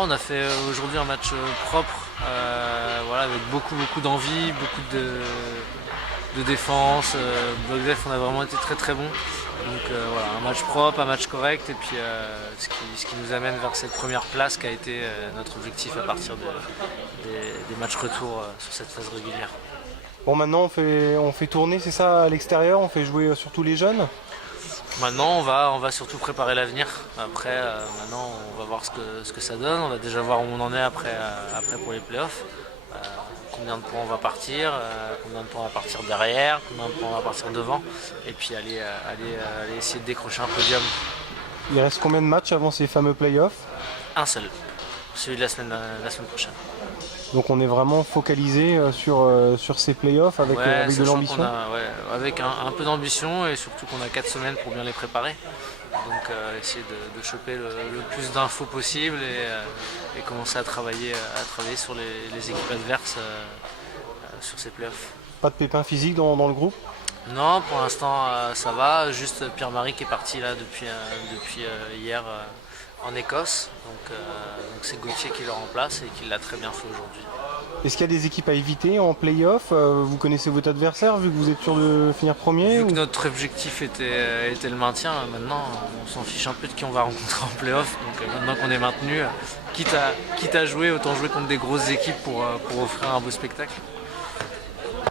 On a fait aujourd'hui un match propre, voilà, avec beaucoup d'envie, beaucoup de défense. Bloc def, on a vraiment été très bon. Donc voilà, un match propre, un match correct, et puis ce qui nous amène vers cette première place qui a été notre objectif à partir des matchs retour sur cette phase régulière. Bon, maintenant on fait tourner, c'est ça, à l'extérieur, on fait jouer surtout les jeunes. Maintenant, on va surtout préparer l'avenir. Après, maintenant, on va voir ce que ça donne. On va déjà voir où on en est après pour les playoffs. Combien de points on va partir, combien de points on va partir derrière, combien de points on va partir devant. Et puis aller essayer de décrocher un podium. Il reste combien de matchs avant ces fameux playoffs? Un seul, celui de la semaine prochaine. Donc on est vraiment focalisé sur ces playoffs avec de l'ambition. Avec un peu d'ambition, et surtout qu'on a 4 semaines pour bien les préparer. Donc essayer de choper le plus d'infos possible et commencer à travailler sur les équipes adverses sur ces playoffs. Pas de pépins physiques dans le groupe? Non, pour l'instant ça va. Juste Pierre-Marie qui est parti là depuis hier en Écosse. Donc c'est Gauthier qui le remplace et qui l'a très bien fait aujourd'hui. Est-ce qu'il y a des équipes à éviter en play-off? Vous connaissez votre adversaire vu que vous êtes sûr de finir premier? Vu que notre objectif était le maintien, maintenant on s'en fiche un peu de qui on va rencontrer en play-off. Donc maintenant qu'on est maintenu, quitte à jouer, autant jouer contre des grosses équipes pour offrir un beau spectacle.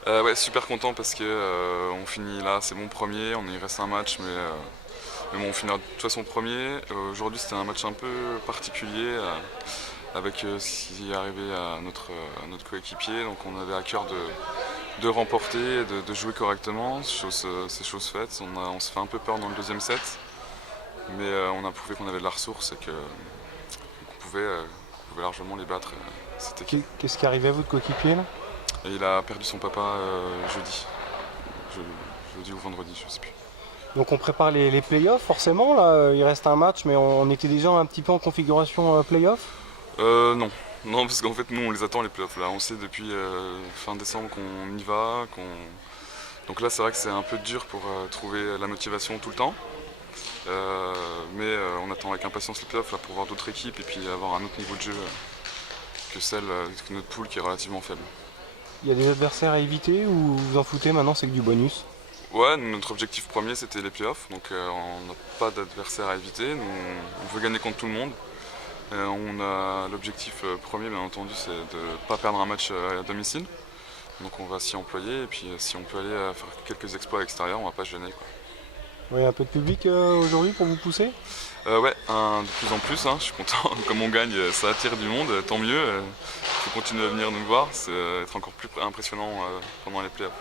Ouais, super content parce que on finit là, c'est mon premier, on y reste un match, mais bon, on finira de toute façon premier. Aujourd'hui c'était un match un peu particulier avec ce qui est arrivé à notre coéquipier, donc on avait à cœur de remporter, de jouer correctement, c'est chose faite. On se fait un peu peur dans le deuxième set, mais on a prouvé qu'on avait de la ressource et qu'on pouvait largement les battre, cette équipe. Qu'est-ce qui est arrivé à votre coéquipier là? Et il a perdu son papa jeudi ou vendredi, je ne sais plus. Donc on prépare les playoffs forcément, là il reste un match, mais on était déjà un petit peu en configuration playoff? Non, parce qu'en fait nous on les attend les playoffs là, on sait depuis fin décembre qu'on y va, donc là c'est vrai que c'est un peu dur pour trouver la motivation tout le temps, mais on attend avec impatience les playoffs là, pour voir d'autres équipes et puis avoir un autre niveau de jeu que notre poule qui est relativement faible. Il y a des adversaires à éviter ou vous en foutez maintenant, c'est que du bonus? Ouais, notre objectif premier c'était les playoffs, donc on n'a pas d'adversaire à éviter, on veut gagner contre tout le monde. On a l'objectif premier bien entendu, c'est de ne pas perdre un match à domicile, donc on va s'y employer et puis si on peut aller faire quelques exploits à l'extérieur, on va pas se gêner, quoi. Ouais, un peu de public aujourd'hui pour vous pousser? Ouais, de plus en plus, hein, je suis content, comme on gagne ça attire du monde, tant mieux, il faut continuer à venir nous voir, c'est être encore plus impressionnant pendant les playoffs.